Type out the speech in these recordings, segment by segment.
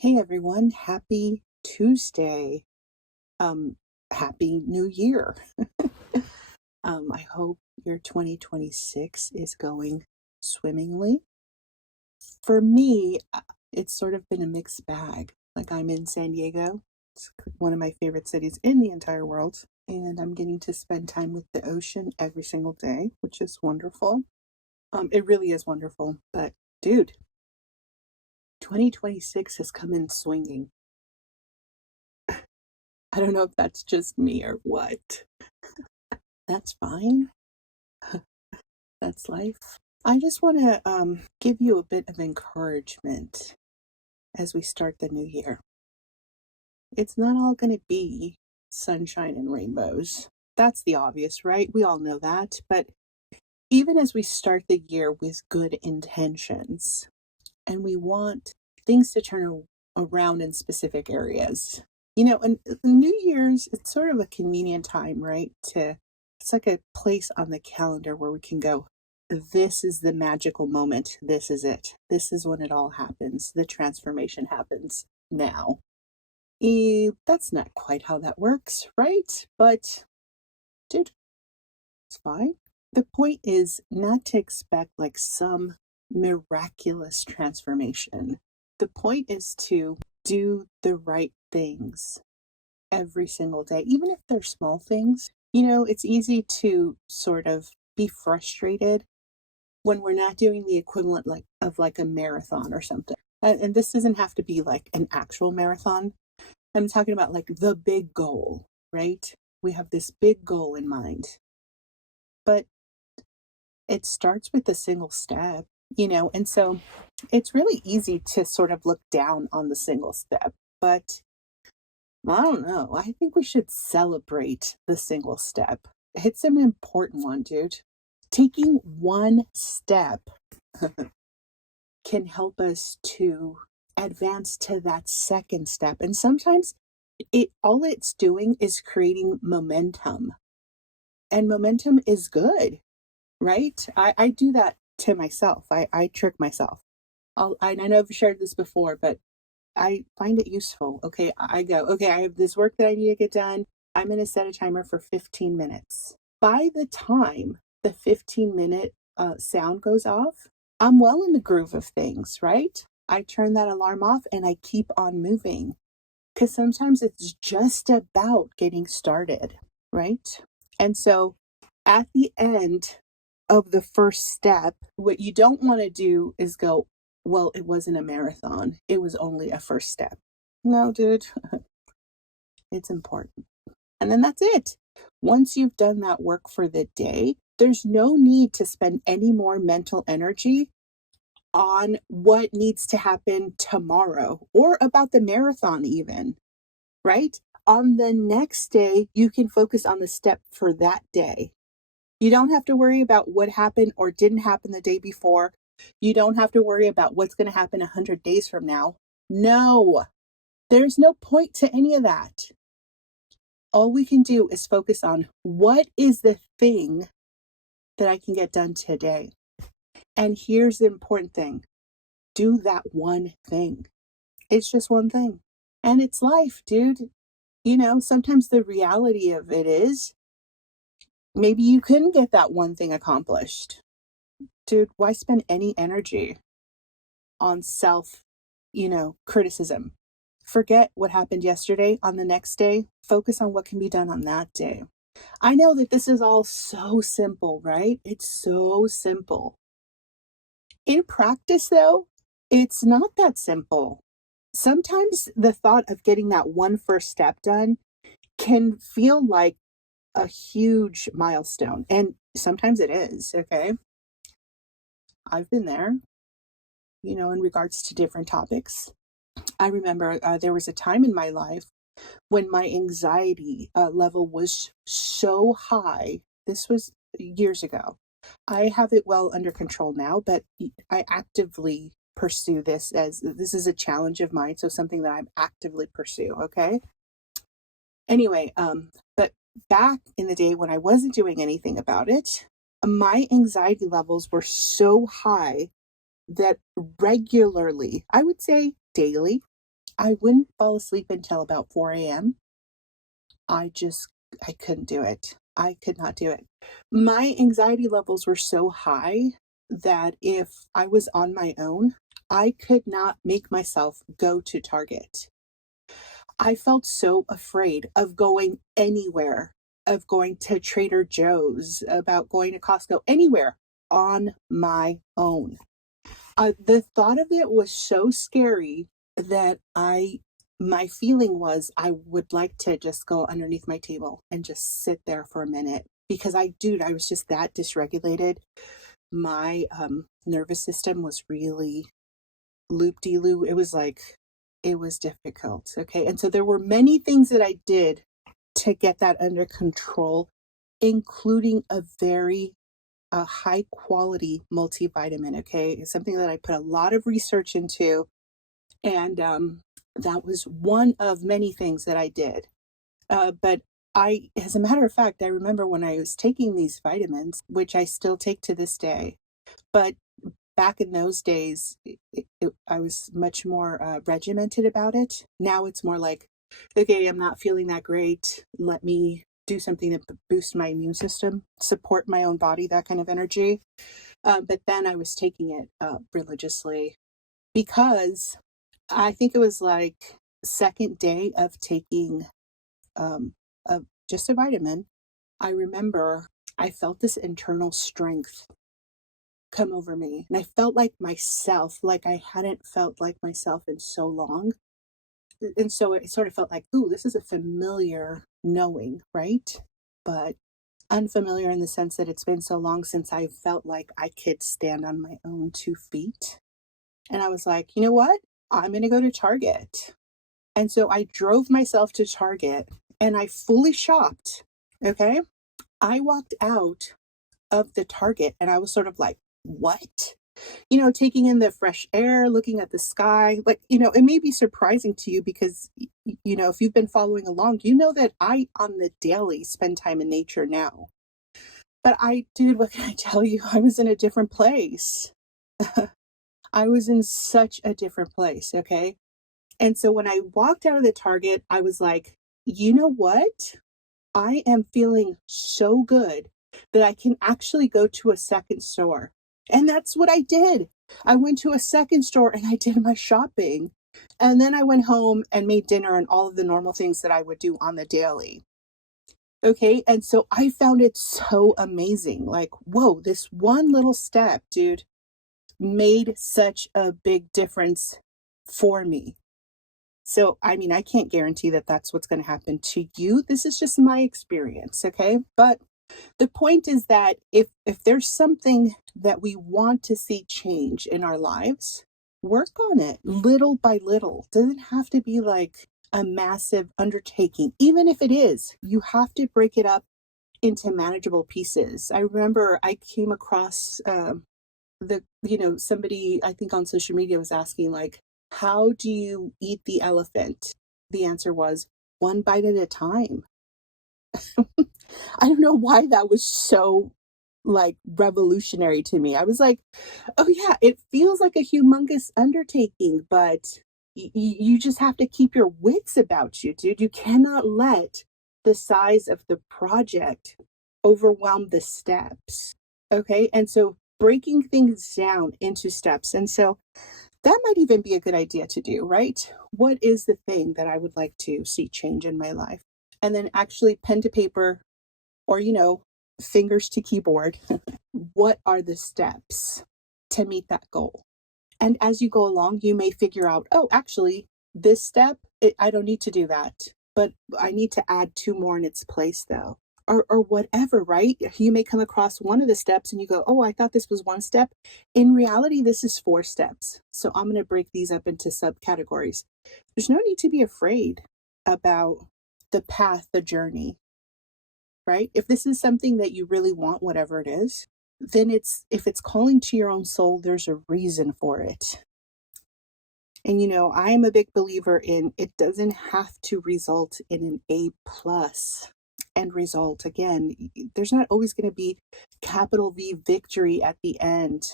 Hey everyone, happy Tuesday. Um, Happy New Year. I hope your 2026 is going swimmingly. For me, it's sort of been a mixed bag. Like I'm in San Diego. It's one of my favorite cities in the entire world, and I'm getting to spend time with the ocean every single day, which is wonderful. It really is wonderful. But dude, 2026 has come in swinging. I don't know if that's just me or what. That's fine. That's life. I just want to give you a bit of encouragement as we start the new year. It's not all going to be sunshine and rainbows. That's the obvious, right? We all know that. But even as we start the year with good intentions and we want things to turn around in specific areas, and New Year's, it's sort of a convenient time, right? It's like a place on the calendar where we can go, this is the magical moment. This is it. This is when it all happens. The transformation happens now. That's not quite how that works, right? But, dude, it's fine. The point is not to expect like some miraculous transformation. The point is to do the right things every single day, even if they're small things. It's easy to sort of be frustrated when we're not doing the equivalent like a marathon or something. And this doesn't have to be like an actual marathon. I'm talking about like the big goal, right? We have this big goal in mind, but it starts with a single step, and so it's really easy to sort of look down on the single step, but I don't know. I think we should celebrate the single step. It's an important one, dude. Taking one step can help us to advance to that second step. And sometimes all it's doing is creating momentum. And momentum is good, right? I do that to myself. I trick myself. I know I've shared this before, but I find it useful. Okay, I go, okay, I have this work that I need to get done. I'm going to set a timer for 15 minutes. By the time the 15-minute sound goes off, I'm well in the groove of things, right? I turn that alarm off and I keep on moving because sometimes it's just about getting started, right? And so at the end of the first step, what you don't want to do is go, well, it wasn't a marathon. It was only a first step. No, dude, it's important. And then that's it. Once you've done that work for the day, there's no need to spend any more mental energy on what needs to happen tomorrow or about the marathon, even, right? On the next day, you can focus on the step for that day. You don't have to worry about what happened or didn't happen the day before. You don't have to worry about what's going to happen 100 days from now. No, there's no point to any of that. All we can do is focus on what is the thing that I can get done today. And here's the important thing, do that one thing. It's just one thing. And it's life, dude. Sometimes the reality of it is maybe you couldn't get that one thing accomplished. Dude, why spend any energy on self, criticism? Forget what happened yesterday. On the next day, focus on what can be done on that day. I know that this is all so simple, right? It's so simple. In practice, though, it's not that simple. Sometimes the thought of getting that one first step done can feel like a huge milestone. And sometimes it is, okay? I've been there, in regards to different topics. I remember there was a time in my life when my anxiety level was so high. This was years ago. I have it well under control now, but I actively pursue this as this is a challenge of mine. So something that I'm actively pursue. Okay. Anyway, but back in the day when I wasn't doing anything about it, my anxiety levels were so high that regularly, I would say daily, I wouldn't fall asleep until about 4 a.m. I just, I couldn't do it. I could not do it. My anxiety levels were so high that if I was on my own, I could not make myself go to Target. I felt so afraid of going anywhere, of going to Trader Joe's, about going to Costco, anywhere on my own. The thought of it was so scary that my feeling was I would like to just go underneath my table and just sit there for a minute because I was just that dysregulated. My nervous system was really loop-de-loo. It was like, it was difficult. Okay. And so there were many things that I did to get that under control, including a very high quality multivitamin. Okay. It's something that I put a lot of research into. And that was one of many things that I did. But as a matter of fact, I remember when I was taking these vitamins, which I still take to this day, but back in those days, I was much more regimented about it. Now it's more like, okay, I'm not feeling that great. Let me do something to boost my immune system, support my own body, that kind of energy. But then I was taking it religiously because I think it was like second day of taking um, just a vitamin. I remember I felt this internal strength come over me. And I felt like myself, like I hadn't felt like myself in so long. And so it sort of felt like, ooh, this is a familiar knowing, right? But unfamiliar in the sense that it's been so long since I felt like I could stand on my own 2 feet. And I was like, you know what? I'm going to go to Target. And so I drove myself to Target and I fully shopped. Okay. I walked out of the Target and I was sort of like, what? Taking in the fresh air, looking at the sky. Like, it may be surprising to you because, if you've been following along, you know that I on the daily spend time in nature now. But dude, what can I tell you? I was in a different place. I was in such a different place. Okay. And so when I walked out of the Target, I was like, you know what? I am feeling so good that I can actually go to a second store. And that's what I did. I went to a second store and I did my shopping. And then I went home and made dinner and all of the normal things that I would do on the daily. Okay. And so I found it so amazing. Like, whoa, this one little step, dude, made such a big difference for me. So, I mean, I can't guarantee that that's what's going to happen to you. This is just my experience, okay? But the point is that if there's something that we want to see change in our lives, work on it little by little. It doesn't have to be like a massive undertaking. Even if it is, you have to break it up into manageable pieces. I remember I came across somebody I think on social media was asking like, how do you eat the elephant? The answer was one bite at a time. I don't know why that was so like revolutionary to me. I was like, oh yeah, it feels like a humongous undertaking, but you just have to keep your wits about you, dude. You cannot let the size of the project overwhelm the steps. Okay. And so breaking things down into steps. And so that might even be a good idea to do, right? What is the thing that I would like to see change in my life? And then actually pen to paper or, fingers to keyboard. What are the steps to meet that goal? And as you go along, you may figure out, oh, actually, this step, I don't need to do that, but I need to add 2 more in its place, though. Or whatever, right? You may come across one of the steps and you go, oh, I thought this was one step. In reality, this is 4 steps. So I'm going to break these up into subcategories. There's no need to be afraid about the path, the journey, right? If this is something that you really want, whatever it is, then if it's calling to your own soul, there's a reason for it. And I am a big believer in it doesn't have to result in an A plus end result. Again, there's not always going to be capital V victory at the end.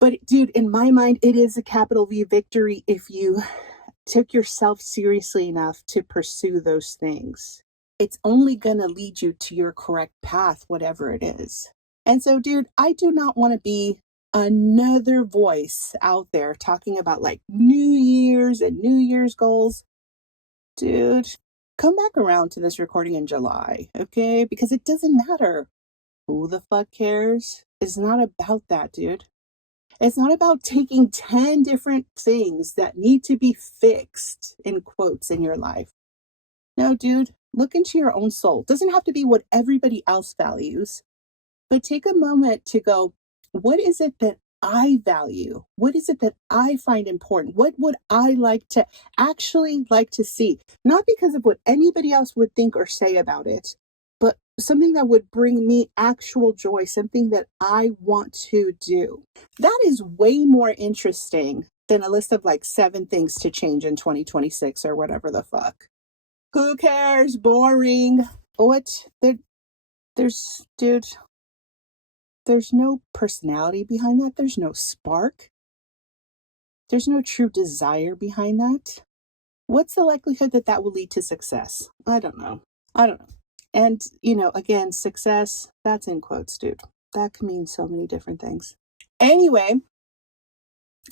But dude, in my mind, it is a capital V victory if you took yourself seriously enough to pursue those things, it's only going to lead you to your correct path, whatever it is. And so, dude, I do not want to be another voice out there talking about like New Year's and New Year's goals. Dude, come back around to this recording in July, okay? Because it doesn't matter. Who the fuck cares? It's not about that, dude. It's not about taking 10 different things that need to be fixed, in quotes, in your life. No, dude, look into your own soul. It doesn't have to be what everybody else values, but take a moment to go, what is it that I value? What is it that I find important? What would I like to actually like to see? Not because of what anybody else would think or say about it, but something that would bring me actual joy, something that I want to do. That is way more interesting than a list of like 7 things to change in 2026 or whatever the fuck. Who cares? Boring. What? Dude, there's no personality behind that. There's no spark. There's no true desire behind that. What's the likelihood that that will lead to success? I don't know. And, again, success, that's in quotes, dude. That can mean so many different things. Anyway,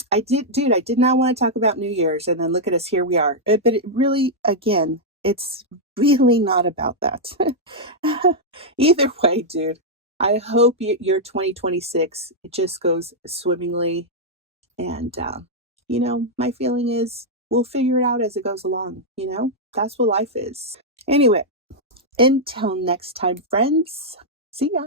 I did not want to talk about New Year's, and then look at us, here we are. But it really, again, it's really not about that. Either way, dude, I hope your 2026, it just goes swimmingly. And, my feeling is we'll figure it out as it goes along. That's what life is. Anyway, until next time, friends, see ya.